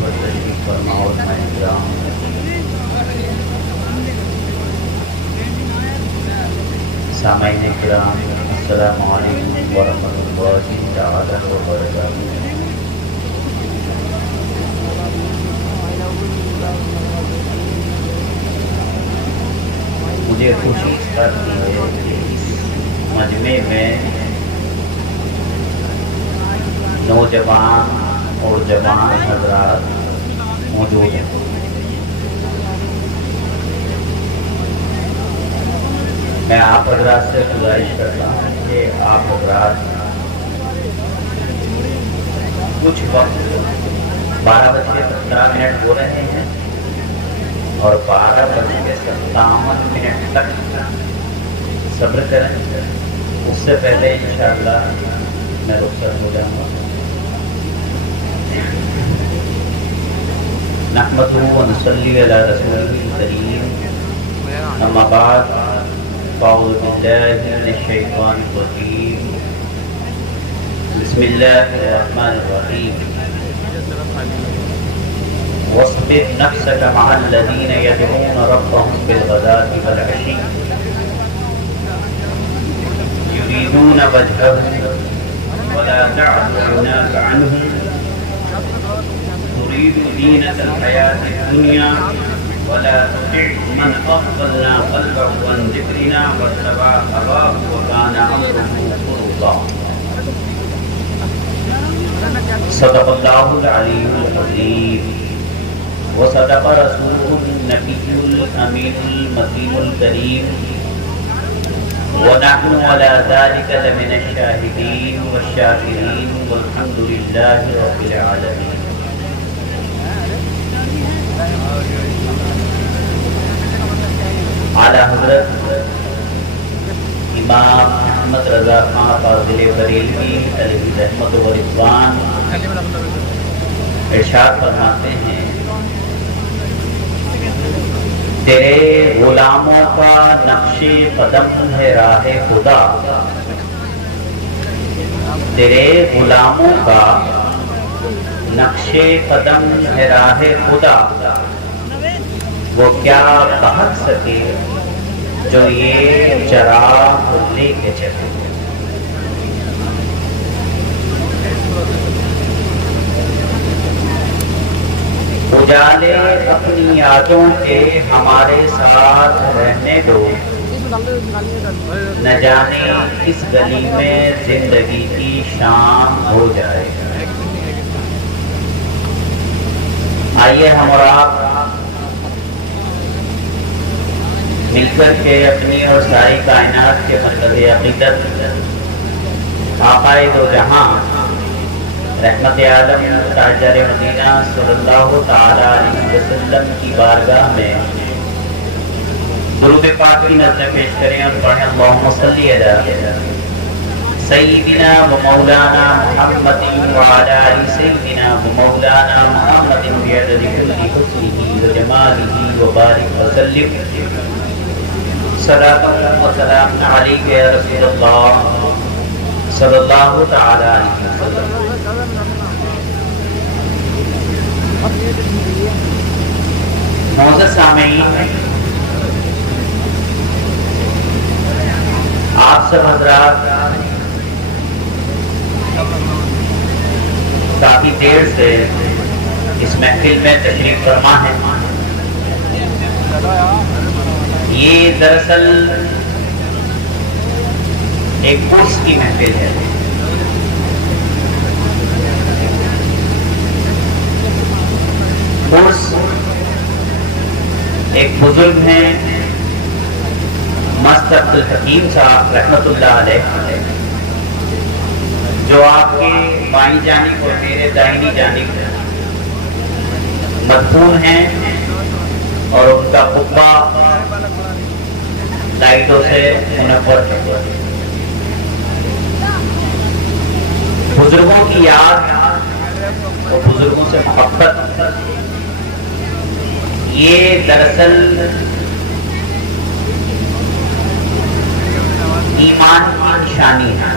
پر تشریف فرما اور کرام سامعین کرام، السلام علیکم ورحمۃ اللہ تعالی وبرکاتہ۔ مجھے خوشی اس بات کی ہے کہ اس مجمع میں نوجوان اور جوان حضرات موجود ہیں۔ میں آپ حضرات سے گزارش کرتا ہوں کہ آپ حضرات کچھ وقت 12:17 ہو رہے ہیں اور 12:57 تک صبر کریں، اس سے پہلے انشاءاللہ میں رخصت ہو جاؤں گا۔ نحمدہ و نصلی علی رسولہ الکریم، اما بعد فاعوذ باللہ من الشیطان الرجیم، بسم اللہ الرحمن الرحیم۔ واصبر نفسك مع الذين يدعون ربهم بالغداة والعشي يريدون وجهه ولا تعد عيناك عنهم تريد زينة الحياة الدنيا ولا تطع من أغفلنا قلبه عن ذكرنا واتبع هواه وكان أمره فرطا۔ صدق الله العلي العظيم وصدق رسوله النبي الأمين المكين الكريم ونحن على ذلك لمن الشاهدين والشاكرين والحمد لله رب العالمين۔ اعلیٰ حضرت امام احمد رضا خان فاضل بریلوی علیہ رحمت و رضوان ارشاد فرماتے ہیں، تیرے غلاموں کا نقش قدم ہے راہ خدا، تیرے غلاموں کا نقش قدم ہے راہ خدا، وہ کیا بہت سکے جو یہ چراغ لے کے چلے۔ اجالے اپنی یادوں کے ہمارے ساتھ رہنے دو، نہ جانے کس گلی میں زندگی کی شام ہو جائے۔ آئیے ہم اور آپ مل کر کے اپنی اور ساری کائنات کے مرکز عقیدت آقائے دو جہاں رحمت عالم تاجر مدینہ صلی اللہ تعالی علیہ وسلم کی بارگاہ میں درود پاک کی نظر پیش کریں اور پڑھیں، اللہم صلی علی سیدنا و مولانا محمد وعلی آل سیدنا و مولانا محمد بعدد کل حسنہ و جمالہ و بارک وسلم۔ صلاۃ و سلام علیک یا رسول اللہ صلی اللہ تعالی علیہ وسلم۔ معزز سامعین، آپ سب حضرات کافی دیر سے اس محفل میں تشریف فرما ہے۔ یہ دراصل ایک کورس کی محفل ہے۔ کورس ایک بزرگ ہیں مست عبد الحکیم صاحب رحمت اللہ علیہ، جو آپ کے بائیں جانب اور میرے دائنی جانب مدفون ہیں، اور ان کا قبہ لائٹوں سے منور ہے۔ بزرگوں کی یاد اور بزرگوں سے محبت، یہ دراصل ایمان کی نشانی ہے۔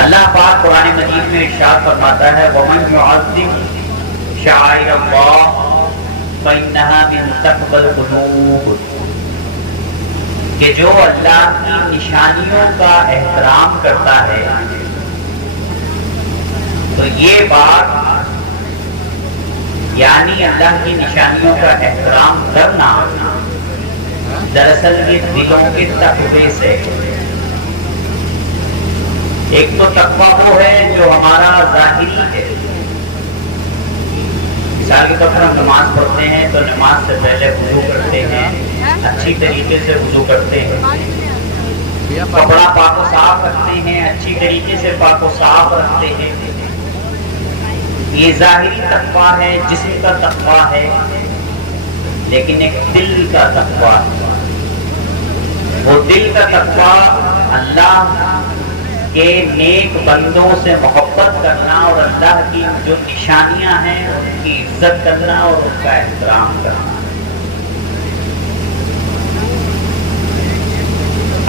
اللہ پاک قرآن مجید میں ارشاد فرماتا ہے وَمَنْ يُعَظِّمْ شَعَائِرَ اللَّهِ فَإِنَّهَا مِنْ تَقْوَى الْقُلُوبِ، کہ جو اللہ کی نشانیوں کا احترام کرتا ہے تو یہ بات یعنی اللہ کی نشانیوں کا احترام کرنا دراصل یہ دلوں کے تقوی سے، ایک تو تقوی وہ ہے جو ہمارا ظاہری ہے، مثال کے طور پر ہم نماز پڑھتے ہیں تو نماز سے پہلے وضو کرتے ہیں، اچھی طریقے سے وضو کرتے ہیں، کپڑا پاک و صاف رکھتے ہیں، اچھی طریقے سے پاک و صاف رکھتے ہیں، یہ ظاہری تقوی ہے، جسم کا تقوی ہے، لیکن ایک دل کا تقوی ہے، وہ دل کا تقوی اللہ کے نیک بندوں سے محبت کرنا اور اللہ کی جو نشانیاں ہیں ان کی عزت کرنا اور ان کا احترام کرنا۔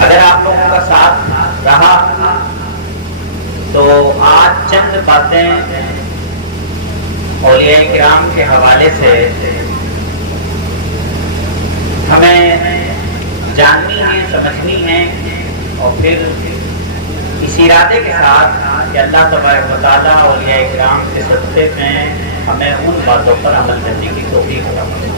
اگر آپ لوگوں کا ساتھ رہا تو آج چند باتیں اولیاء کرام کے حوالے سے ہمیں جاننی ہے، سمجھنی ہے، اور پھر اس ارادے کے ساتھ کہ اللہ تبارک و تعالیٰ اولیاء کرام کے صدقے میں ہمیں ان باتوں پر عمل کرنے کی توفیق عطا فرمائے۔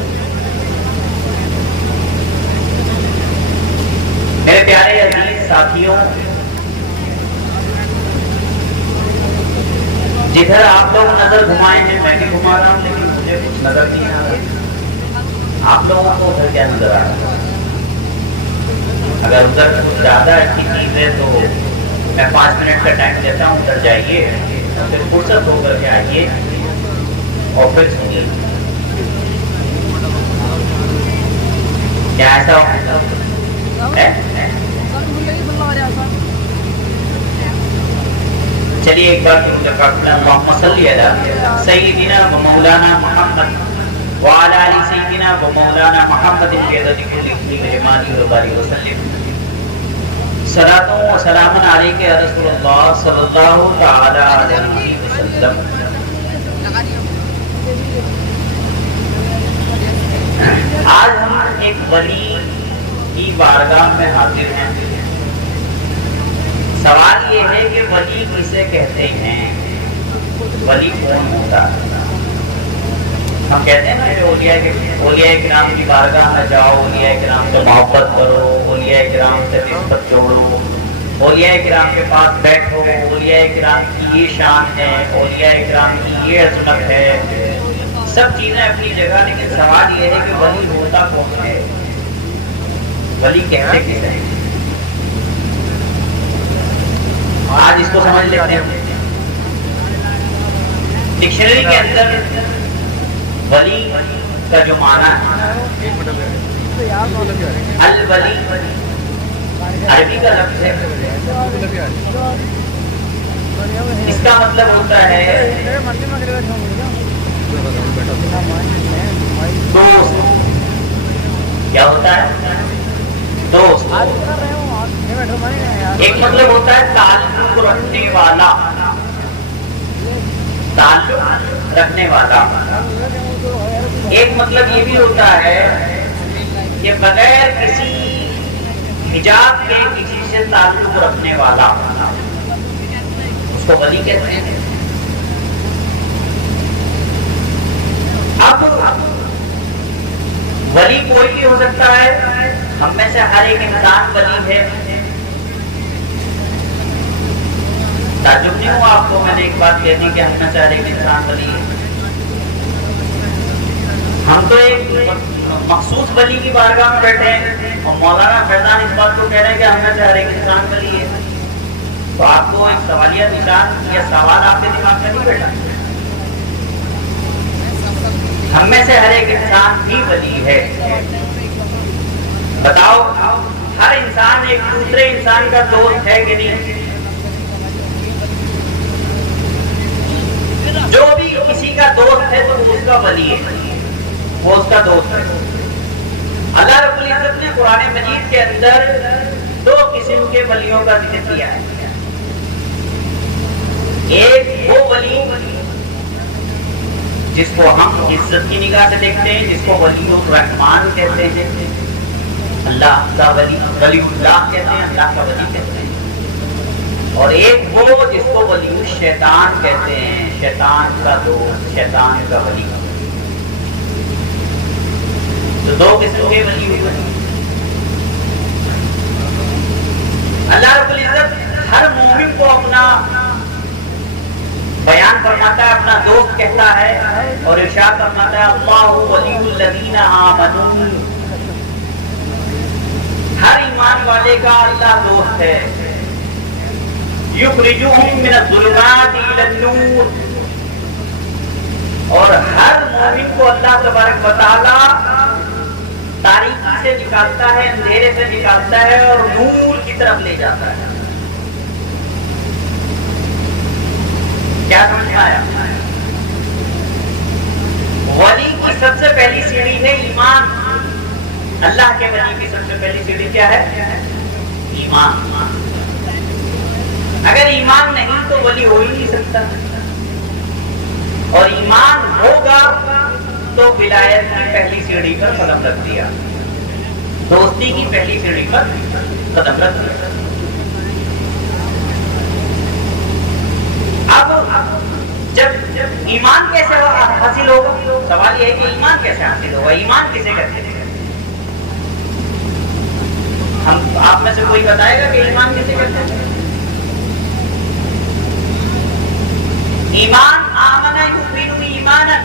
میرے پیارے عزیز ساتھیوں، جدھر آپ لوگ نظر گھمائے ہیں میں بھی گھما رہا ہوں، لیکن مجھے کچھ نظر نہیں آ رہا۔ آپ لوگوں کو ادھر کیا نظر آ رہا ہے؟ اگر ادھر کچھ زیادہ اچھی چیز ہے تو میں 5 منٹ کا ٹائم دیتا ہوں، ادھر جائیے، پھر فرصت ہو کر کے آئیے اور پھر سنیے۔ کیا ایسا ہے؟ چلیے ایک بار اللہم صلی علی سیدنا و مولانا محمد وعلی آل سیدنا و مولانا محمد بعدد کل اسم بجمالہ و بارک وسلم۔ صلاۃ و سلام علیک یا رسول اللہ صلی اللہ تعالی علیہ وسلم۔ آج ہم ایک ولی کی بارگاہ میں حاضر ہیں۔ سوال یہ ہے کہ ولی کسے کہتے ہیں، ولی کون ہوتا ہے؟ ہم کہتے ہیں نا کہ اولیاء کرام کی بارگاہ میں جاؤ، اولیاء کرام سے محبت کرو، اولیاء کرام سے نسبت جوڑو، اولیاء کرام کے پاس بیٹھو، اولیاء کرام کی یہ شان ہے، اولیاء کرام کی یہ عظمت ہے، سب چیزیں اپنی جگہ، لیکن سوال یہ ہے کہ ولی ہوتا کون ہے، ولی کہتے کسے ہیں؟ آج اس کو سمجھ لیتے ہیں۔ ڈکشنری کے اندر ولی کا جو معنی ہے الولی، عربی کا لفظ ہے، اس کا مطلب ہوتا ہے دوست۔ کیا ہوتا ہے؟ دوست۔ ایک مطلب ہوتا ہے تعلق رکھنے والا، تعلق رکھنے والا۔ ایک مطلب یہ بھی ہوتا ہے کہ بغیر کسی حجاب کے کسی سے تعلق رکھنے والا، اس کو ولی کہتے ہیں۔ اب ولی کوئی بھی ہو سکتا ہے، ہم میں سے ہر ایک انسان ولی ہے۔ تعجب نہیں ہوا آپ کو میں نے ایک بات کہہ دی کہ ہم میں سے ہر ایک انسان ولی ہے؟ ہم تو ایک مخصوص ولی کی بارگاہ میں بیٹھے ہیں اور مولانا فیضان اس بات کو کہہ رہے ہیں کہ ہم میں سے ہر ایک انسان ولی ہے، تو آپ کو ایک سوالیہ نشان یا سوال آپ کے دماغ میں نہیں بیٹھا؟ ہم میں سے ہر ایک انسان بھی ولی ہے۔ بتاؤ ہر انسان ایک دوسرے انسان کا دوست ہے کہ نہیں؟ جو بھی کسی کا دوست ہے تو اس کا ولی ہے، وہ اس کا دوست ہے۔ اللہ رب العزت نے قرآن مجید کے اندر 2 قسم کے ولیوں کا ذکر کیا ہے۔ ایک وہ ولی جس کو ہم عزت کی نگاہ سے دیکھتے ہیں، جس کو ولی الرحمان کہتے ہیں، اللہ کا ولی، ولی اللہ کہتے ہیں، اللہ کا ولی کہتے ہیں، اور ایک وہ جس کو ولی الشیطان کہتے ہیں، شیطان کا دوست، شیطان کا ولی۔ تو دو قسم کے ولی ہوئے۔ اللہ رب العزت ہر مومن کو اپنا بیان فرماتا ہے، اپنا دوست کہتا ہے، اور ارشاد فرماتا ہے اللہ ولی الذین آمنوا، ہر ایمان والے کا اللہ دوست ہے، یخرجہم من الظلمات الی النور، اور ہر مومن کو اللہ تبارک و تعالی تاریکی سے نکالتا ہے، اندھیرے سے نکالتا ہے اور نور کی طرف لے جاتا ہے۔ کیا سمجھ میں آیا؟ ولی کی سب سے پہلی سیڑھی ہے ایمان۔ اللہ کے ولی کی سب سے پہلی سیڑھی کیا ہے؟ ایمان۔ اگر ایمان نہیں تو ولی ہو ہی نہیں سکتا، اور ایمان ہوگا تو ولایت کی پہلی سیڑھی پر قدم رکھ دیا، دوستی کی پہلی سیڑھی پر قدم رکھ دیا۔ اب جب ایمان کیسے حاصل ہوگا؟ سوال یہ ہے کہ ایمان کیسے حاصل ہوگا؟ ایمان کسے کہتے ہیں؟ ہم آپ میں سے کوئی بتائے گا کہ ایمان کسے کہتے ہیں؟ ایمان آمنا یؤمن ایمانا،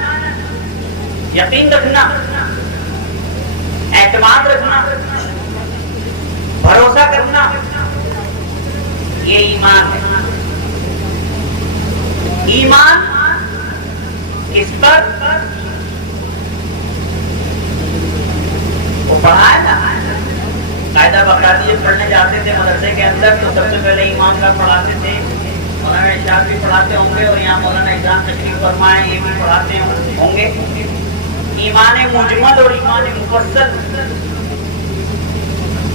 یقین رکھنا، اعتماد رکھنا، بھروسہ کرنا، یہ ایمان ہے۔ ایمان کس پر؟ وہ پڑھا ہے نا، قاعدہ بغدادی پڑھنے جاتے تھے مدرسے کے اندر تو سب سے پہلے ایمان کا پڑھاتے تھے۔ مولانا ارشاد بھی پڑھاتے ہوں گے، اور یہاں مولانا احسان تشریف فرمائے یہ بھی پڑھاتے ہوں گے۔ ایمان مجمل اور ایمان مفصل۔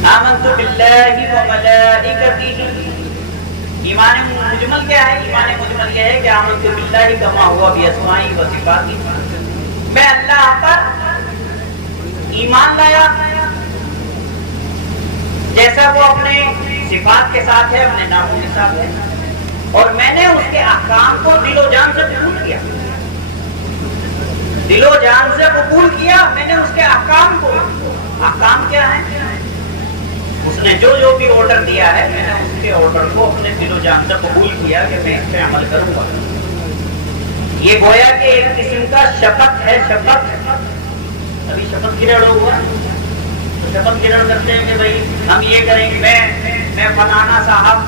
آمنت باللہ و ملائکتہ، ایمان مجمل کیا ہے؟ ایمان مجمل یہ ہے کہ آمنت باللہ کما ہوا باسمائہ و صفاتہ، میں اللہ پر ایمان لایا جیسا وہ اپنے صفات کے ساتھ ہے، اپنے ناموں کے ساتھ ہے، اور میں نے اس کے احکام کو دل و جان سے قبول کیا، دل و جان سے قبول کیا میں نے اس کے احکام کو۔ احکام کیا ہے؟ اس نے جو بھی آرڈر دیا ہے میں نے اس کے آرڈر کو اپنے دل و جان سے قبول کیا کہ میں اس پہ عمل کروں گا۔ یہ گویا کہ ایک قسم کا شفقت ہے۔ شفقت، ابھی شفقت گرڑ ہوا تو شفقت گرڑ کرتے ہیں کہ بھائی ہم یہ کریں گے، میں فلانا صاحب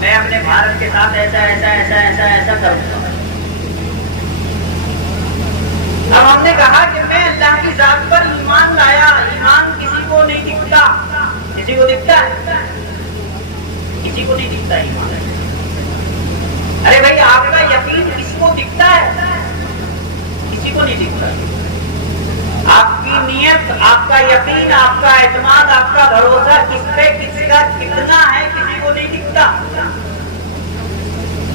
میں اپنے بھارت کے ساتھ ایسا ایسا ایسا ایسا ایسا کروں گا۔ اب ہم نے کہا کہ میں اللہ کی ذات پر ایمان لایا۔ ایمان کسی کو نہیں دکھتا، کسی کو دکھتا ہے؟ کسی کو نہیں دکھتا ایمان۔ ارے بھائی آپ کا یقین کس کو دکھتا ہے؟ کسی کو نہیں دکھتا۔ آپ کی نیت، آپ کا یقین، آپ کا اعتماد، آپ کا بھروسہ کس پہ کس کا کتنا ہے کسی کو نہیں دکھتا۔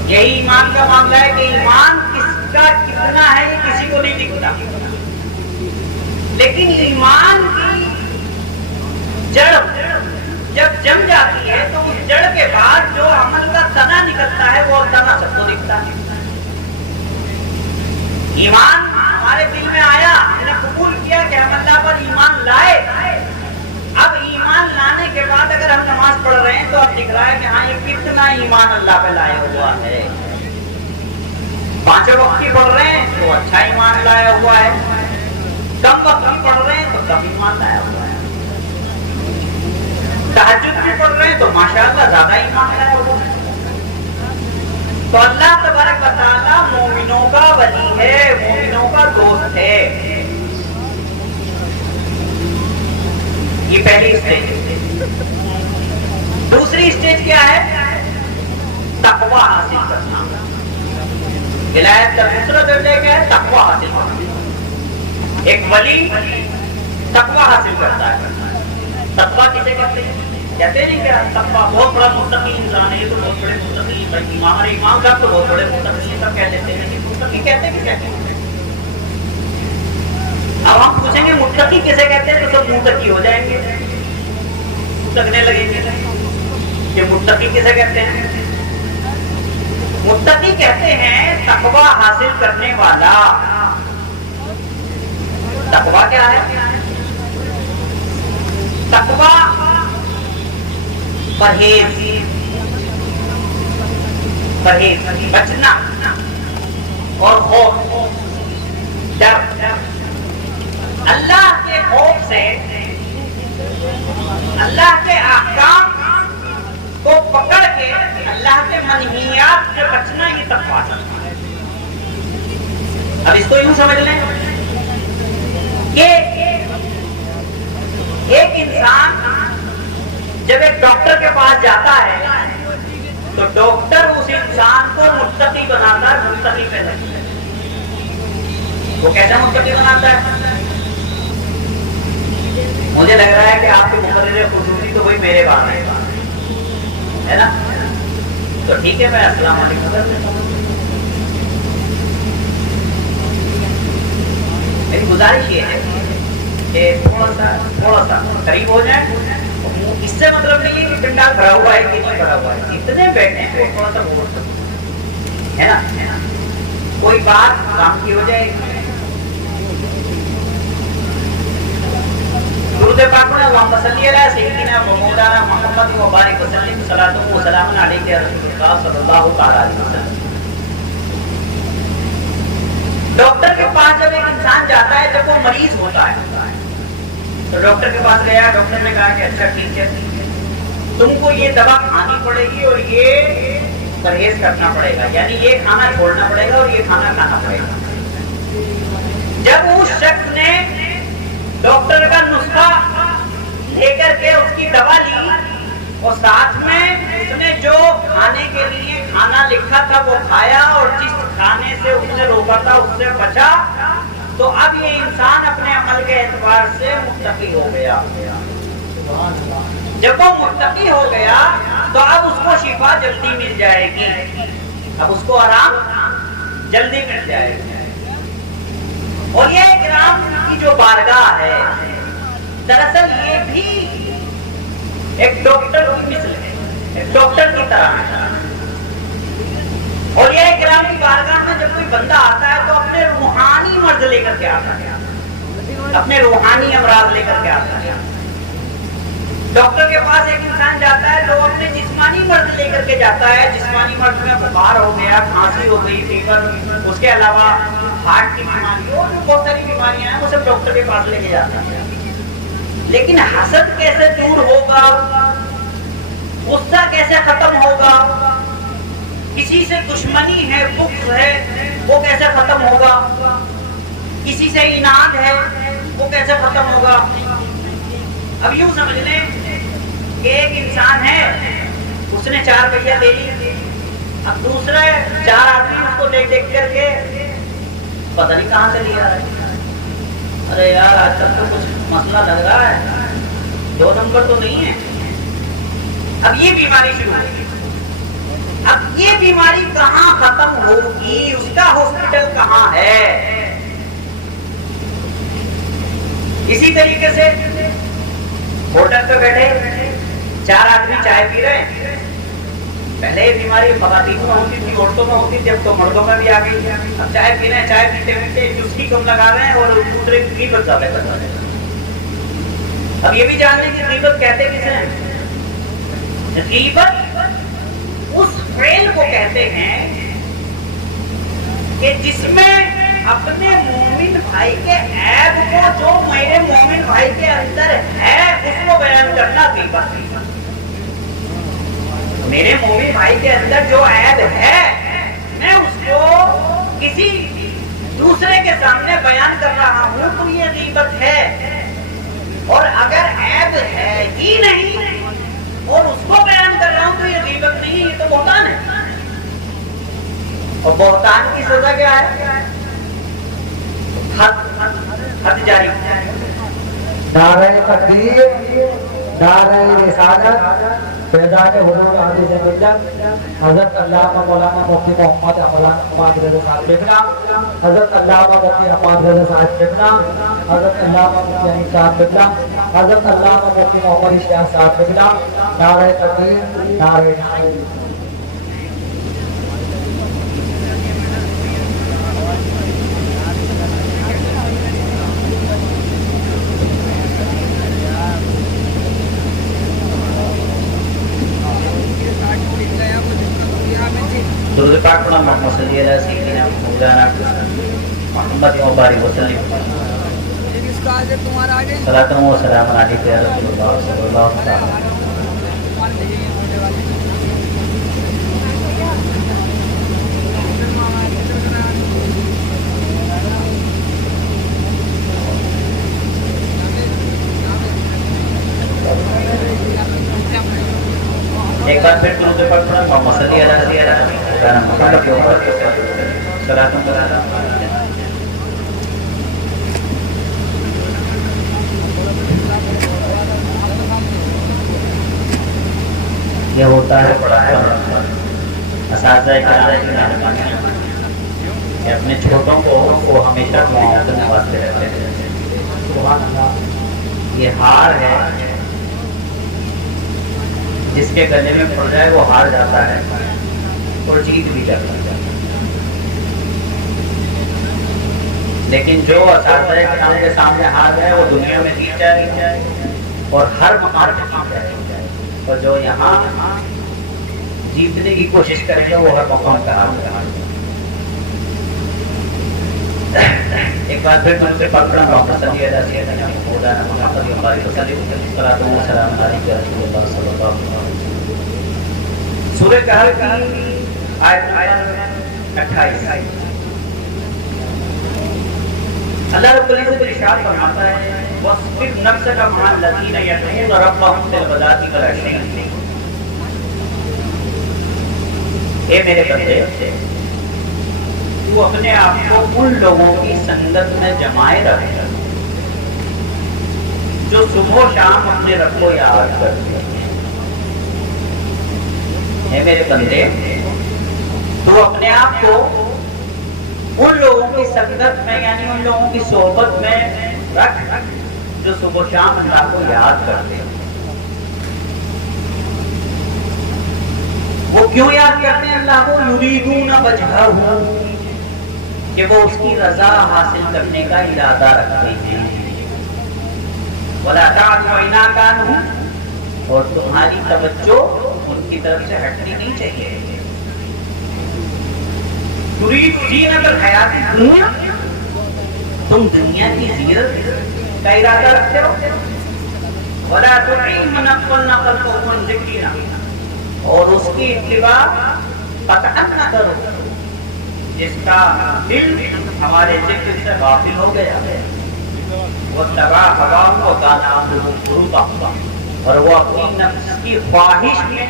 یہی ایمان کا معاملہ ہے کہ ایمان کس کا کتنا ہے یہ کسی کو نہیں دکھتا، لیکن ایمان کی جڑ جب جم جاتی ہے تو اس جڑ کے بعد جو عمل کا تنا نکلتا ہے وہ تنا سب کو دکھتا ہے۔ ایمان ہمارے دل میں آیا، ہم نے قبول کیا کہ ہم اللہ پر ایمان لائے۔ اب ایمان لانے کے بعد اگر ہم نماز پڑھ رہے ہیں تو اب دکھ رہا ہے کہ ہاں یہ کتنا ایمان اللہ پہ لایا ہوا ہے۔ 5 وقت کی پڑھ رہے ہیں تو اچھا ایمان لایا ہوا ہے، کم وقت کی پڑھ رہے ہیں تو کم ایمان لایا ہوا ہے، تہجد بھی پڑھ رہے ہیں تو ماشاءاللہ زیادہ ایمان لایا ہوا ہے۔ تو اللہ تبارک و تعالیٰ مومنوں کا ولی ہے، مومنوں کا دوست ہے۔ یہ پہلی اسٹیج ہے۔ دوسری اسٹیج کیا ہے؟ تقویٰ حاصل کرنا۔ ولایت کا دوسرا درجہ کیا ہے؟ تقویٰ حاصل کرنا۔ ایک ولی تقویٰ حاصل کرتا ہے۔ تقویٰ کسے کہتے ہیں؟ کہتے نہیں کیا تقویٰ بہت بڑا متقی انسان ہے، یہ تو بہت بڑے متقی بھائی، ہمارے امام صاحب تو بہت بڑے متقی ہیں، سب کہہ دیتے ہیں، لیکن متقی کہتے کسے ہیں؟ اب ہم پوچھیں گے متقی کسے کہتے ہیں تو سب متقی ہو جائیں گے، متقنے لگیں گے کہ متقی کسے کہتے ہیں؟ متقی کہتے ہیں تقویٰ حاصل کرنے والا۔ تقویٰ کیا ہے؟ تقویٰ پرہیز، بچنا اور خوف، ڈر، اللہ کے خوف سے، اللہ کے احکام کو پکڑ کے اللہ کے منہیات سے بچنا، یہ تقویٰ ہے۔ اب اس کو یوں سمجھ لیں کہ ایک انسان جب ایک ڈاکٹر کے پاس جاتا ہے تو ڈاکٹر اس انسان کو متقی بناتا ہے، متقی پیدا کرتا ہے۔ وہ کیسا متقی بناتا ہے؟ مجھے لگ رہا ہے کہ آپ کے مقرر خصوصی تو وہی میرے بات ہے نا، تو ٹھیک ہے، میں السلام علیکم کر دیتا ہوں۔ میری گزارش یہ ہے کہ تھوڑا سا قریب ہو جائے، اس سے مطلب نہیں ہے کہ پنڈال بھرا ہوا ہے کہ نہیں بھرا ہوا ہے، اتنے بیٹھے ہیں تھوڑا سا بول ہے نا، کوئی بات کام کی ہو جائے گی۔ درود پاک پڑھیں، اللہم صلی علی سیدنا و مولانا محمد و بارک وسلم، صلاۃ و سلام علیک یا رسول اللہ صلی اللہ تعالی علیہ وسلم۔ ڈاکٹر کے پاس جب ایک انسان جاتا ہے، جب وہ مریض ہوتا ہے تو ڈاکٹر کے پاس گیا، ڈاکٹر نے کہا کہ اچھا ٹھیک ہے، تم کو یہ دوا کھانی پڑے گی اور یہ پرہیز کرنا پڑے گا، یعنی یہ کھانا چھوڑنا پڑے گا اور یہ کھانا کھانا پڑے گا۔ جب اس شخص نے ڈاکٹر کا نسخہ لے کر کے اس کی دوا لی اور ساتھ میں اس نے جو کھانے کے لیے کھانا لکھا تھا وہ کھایا اور جس کھانے سے اس نے روکا تھا اس سے بچا، تو اب یہ انسان اپنے عمل کے اعتبار سے متقی ہو گیا۔ جب وہ متقی ہو گیا تو اب اس کو شفا جلدی مل جائے گی، اب اس کو آرام جلدی مل جائے گی۔ اور یہ اکرام کی جو بارگاہ ہے، دراصل یہ بھی ایک ڈاکٹر کی مثل ہے، ایک ڈاکٹر کی طرح ہے۔ اور یہ اکرام کی بارگاہ میں جب کوئی بندہ آتا ہے تو اپنے روحانی مرض لے کر کے آتا ہے، اپنے روحانی امراض لے کر کے آتا ہے۔ ڈاکٹر کے پاس ایک انسان جاتا ہے تو اپنے جسمانی مرض لے کر کے جاتا ہے، جسمانی مرض میں بخار ہو گیا، کھانسی ہو گئی، فیور، اس کے علاوہ ہارٹ کی بیماری اور بھی بہت ساری بیماریاں ہیں، وہ سب ڈاکٹر کے پاس لے کے جاتا ہے۔ لیکن حسد کیسے دور ہوگا، غصہ کیسے ختم ہوگا، کسی سے دشمنی ہے، بغض ہے، وہ کیسے ختم ہوگا، کسی سے اناد ہے وہ کیسے ختم ہوگا۔ اب یوں سمجھ لیں کہ ایک انسان ہے، اس نے 4 روپیہ دے لی، اب دوسرے 4 آدمی اس کو دیکھ دیکھ کر کے پتہ نہیں کہاں سے لیا ہے، ارے یار آج تک تو کچھ مسئلہ لگ رہا ہے، 2 نمبر تو نہیں ہے۔ اب یہ بیماری شروع ہوگی، اب یہ بیماری کہاں ختم ہوگی، اس کا ہاسپٹل کہاں ہے۔ اسی طریقے سے ہوٹل پہ بیٹھے 4 آدمی چائے پی رہے ہیں، پہلے یہ بیماری خواتین میں ہوتی تھی، عورتوں میں ہوتی تھی، اب تو مردوں میں بھی آ گئی۔ اب چائے پی رہے ہیں، چائے پیتے پیتے چسکی کم لگا رہے ہیں اور دوسرے کی غیبت زیادہ کر رہے ہیں۔ اب یہ بھی جان لیں کہ غیبت کہتے کسے ہیں؟ غیبت اس فعل کو کہتے ہیں کہ جس میں اپنے مومن بھائی کے عیب کو، جو میرے مومن بھائی کے اندر ہے، اس کو بیان کرنا غیبت ہے۔ میرے مومن بھائی کے اندر جو عیب ہے، میں اس کو کسی دوسرے کے سامنے بیان کر رہا ہوں تو یہ غیبت ہے۔ اور اگر عیب ہے ہی نہیں اور اس کو بیان کر رہا ہوں تو یہ غیبت نہیں، یہ تو بہتان ہے۔ اور بہتان کی سزا کیا ہے؟ حد جاری۔ نعرہ تکبیر، دارِ رسالت فیضان حضور حدیث ملت حضرت علامہ مولانا مفتی محمد مولانا حماد رضا صاحب لکھنا، حضرت علامہ مفتی حماد رضا صاحب لکھنا، حضرت علامہ مفتی علی صاحب لکھنا، حضرت علامہ مفتی محمد اشتیاق صاحب لکھنا۔ نعرہ تکبیر، نعرہ تکبیر۔ درود پاک پڑھنا محمد صلی اللہ علیہ وسلم مولانا محمد مبارک وسلم صلاۃ و سلام علیک یا رسول اللہ صلی اللہ علیہ وسلم۔ ایک بار پھر درود پاک پڑھنا محمد صلی اللہ علیہ وسلم مولانا محمد مبارک وسلم صلاۃ و سلام۔ یہ ہوتا ہے اساتذہ کرام کی مہربانی کہ اپنے چھوٹوں کو ہمیشہ دعاؤں سے نوازتے رہتے ہیں۔ یہ ہار ہے، جس کے گلے میں پڑ جائے وہ ہار جاتا ہے اور جیت بھی جاتا ہے، لیکن جو اساتذہ کرام کے سامنے ہار جائے وہ دنیا میں جیت جائے اور ہر مقام پہ جیت جائے، اور جو یہاں جیتنے کی کوشش کرے گا وہ ہر مقام پہ ہار جائے۔ ایک بار پھر تم سے پکڑا محمد صلی اللہ علیہ وسلم مولانا محمد مبارک وسلم صلاۃ و سلام علیک یا رسول اللہ صلی اللہ علیہ وسلم۔ سورہ کہف کی آیت 28 اللہ رب العزت ارشاد فرماتا ہے وَاصْبِرْ نَفْسَكَ مَعَ الَّذِينَ يَدْعُونَ رَبَّهُم بِالْغَدَاةِ وَالْعَشِيِّ۔ اے میرے بندے، تو اپنے آپ کو ان لوگوں کی سنگت میں جمائے رکھ جو صبح و شام اپنے رب کو یاد کرتے ہیں۔ اے میرے بندے، تو اپنے آپ کو ان لوگوں کی سنگت میں یعنی ان لوگوں کی صحبت میں رکھ جو صبح و شام اللہ کو یاد کرتے ہیں۔ وہ کیوں یاد کرتے ہیں اللہ کو؟ یریدون وجہہ، کہ وہ اس کی رضا حاصل کرنے کا ارادہ رکھتے ہیں۔ وَلَا تَعْدُ عَيْنَاكَ عَنْهُمْ، اور تمہاری توجہ ان کی طرف سے ہٹنی نہیں چاہیے۔ تُرِيدُ زِينَةَ الْحَيَاةِ الدُّنْيَا، تم دنیا کی زینت کا ارادہ رکھتے ہو۔ وَلَا تُطِعْ مَنْ أَغْفَلْنَا قَلْبَهُ عَنْ ذِكْرِنَا، اور اس کی اتباع قطعاً نہ کرو جس کا دل ہمارے ذکر سے غافل ہو گیا ہے۔ وَاتَّبَعَ هَوَاهُ وَكَانَ أَمْرُهُ فُرُطًا، اور وہ اپنی نفس کی خواہش میں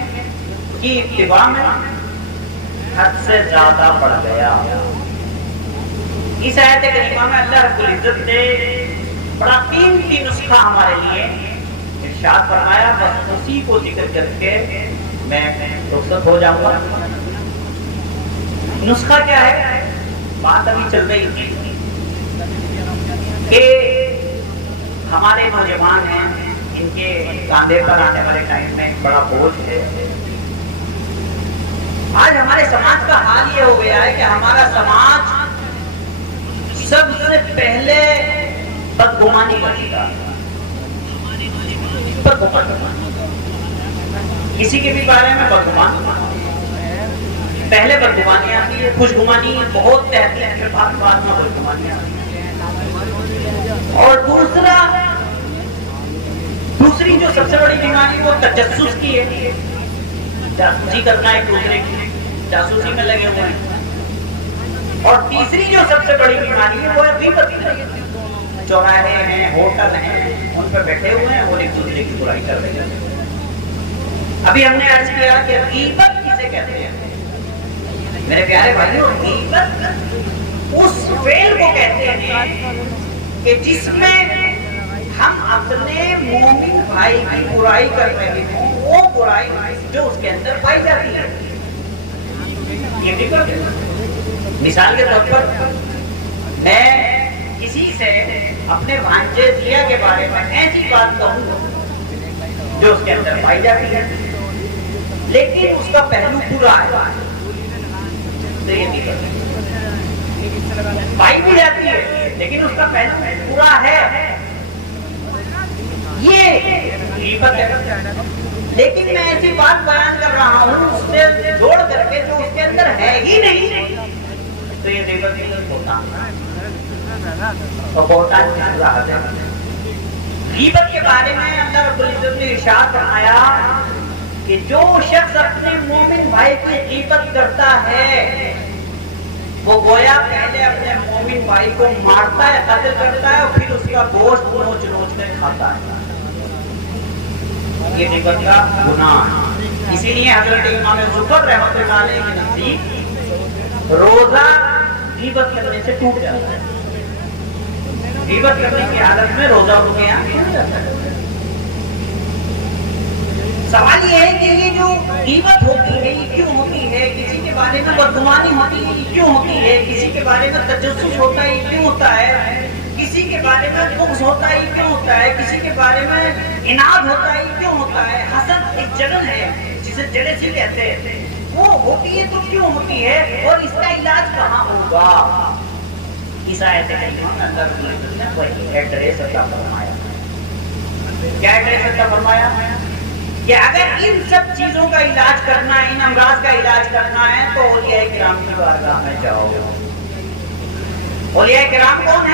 کی اتباع میں حد سے زیادہ بڑھ گیا۔ اس آیت کریمہ میں اللہ رب العزت نے بڑا قیمتی نسخہ ہمارے لیے ارشاد فرمایا، بس اسی کو ذکر کر کے میں رخصت ہو جاؤں گا۔ نسخہ کیا ہے؟ بات ابھی چل رہی تھی کہ ہمارے نوجوان ہیں، ان کے کاندھے پر آنے والے ٹائم میں بڑا بوجھ ہے۔ آج ہمارے سماج کا حال یہ ہو گیا ہے کہ ہمارا سماج سب سے پہلے بدگمانی کرتا ہے۔ کسی کے بھی بارے میں بدگمان، پہلے بدگمانی آتی ہے، خوشگمانی بہت تحقیق کے بعد میں بدگمانی آتی ہے۔ اور دوسری جو سب سے بڑی بیماری وہ تجسس کی ہے، جاسوسی کرنا ایک دوسرے کی، جاسوسی میں لگے ہوئے ہیں۔ اور تیسری جو سب سے بڑی بیماری ہے وہ ہے غیبت کی، چوراہے ہیں، ہوٹل ہیں، ان پہ بیٹھے ہوئے ہیں اور ایک دوسرے کی برائی کر رہے ہیں۔ ابھی ہم نے عرض کیا کہ غیبت کسے کہتے ہیں؟ میرے پیارے بھائیوں، غیبت اس فعل کو کہتے ہیں کہ جس میں ہم اپنے مومن بھائی کی برائی کر رہے ہوں وہ برائی جو اس کے اندر پائی جاتی ہے. یہ بھی کرتے ہیں. مثال کے طور پر میں کسی سے اپنے بھانجے دیا کے بارے میں ایسی بات کہوں جو اس کے اندر پائی جاتی ہے لیکن اس کا پہلو برا ہے تو یہ بھی کرتے ہیں. پائی بھی جاتی ہے لیکن اس کا پہلو برا ہے یہ غیبت ہے. لیکن میں ایسی بات بیان کر رہا ہوں اس سے جوڑ کر کے جو اس کے اندر ہے ہی نہیں تو یہ غیبت نہیں ہوتا. تو بہتان کی وضاحت ہے. غیبت کے بارے میں اللہ رب العزت نے ارشاد فرمایا کہ جو شخص اپنے مومن بھائی کی غیبت کرتا ہے وہ گویا پہلے اپنے مومن بھائی کو مارتا ہے قتل کرتا ہے اور پھر اس کا گوشت نوچ نوچ کر کھاتا ہے. یہ غیبت کا گناہ ہے. اسی لیے حضرت امام زفر رحمۃ اللہ علیہ کے نزدیک روزہ غیبت کرنے سے ٹوٹ جاتا ہے. غیبت کرنے کی حالت میں روزہ ہو گیا ٹوٹ جاتا ہے. سوال یہ ہے کہ یہ جو غیبت ہوتی ہے یہ کیوں ہوتی ہے؟ کسی کے بارے میں بدگمانی ہوتی ہے یہ کیوں ہوتی ہے؟ کسی کے بارے میں تجسس ہوتا ہے یہ کیوں ہوتا ہے؟ کسی کے بارے میں بغض ہوتا ہے یہ کیوں ہوتا ہے؟ کسی کے بارے میں عناد ہوتا ہے یہ کیوں ہوتا ہے؟ حسد ایک جلن ہے جسے جلیسی کہتے ہیں وہ ہوتی ہے تو کیوں ہوتی ہے اور اس کا علاج کہاں ہوگا؟ اس آیت کریمہ میں اللہ رب العزت نے وہی ایڈریس عطا فرمایا. کیا ایڈریس عطا فرمایا؟ کہ اگر ان سب چیزوں کا علاج کرنا ہے ان امراض کا علاج کرنا ہے تو اولیاء کرام کی بارگاہ میں جاؤ. اولیاء کرام کون ہیں؟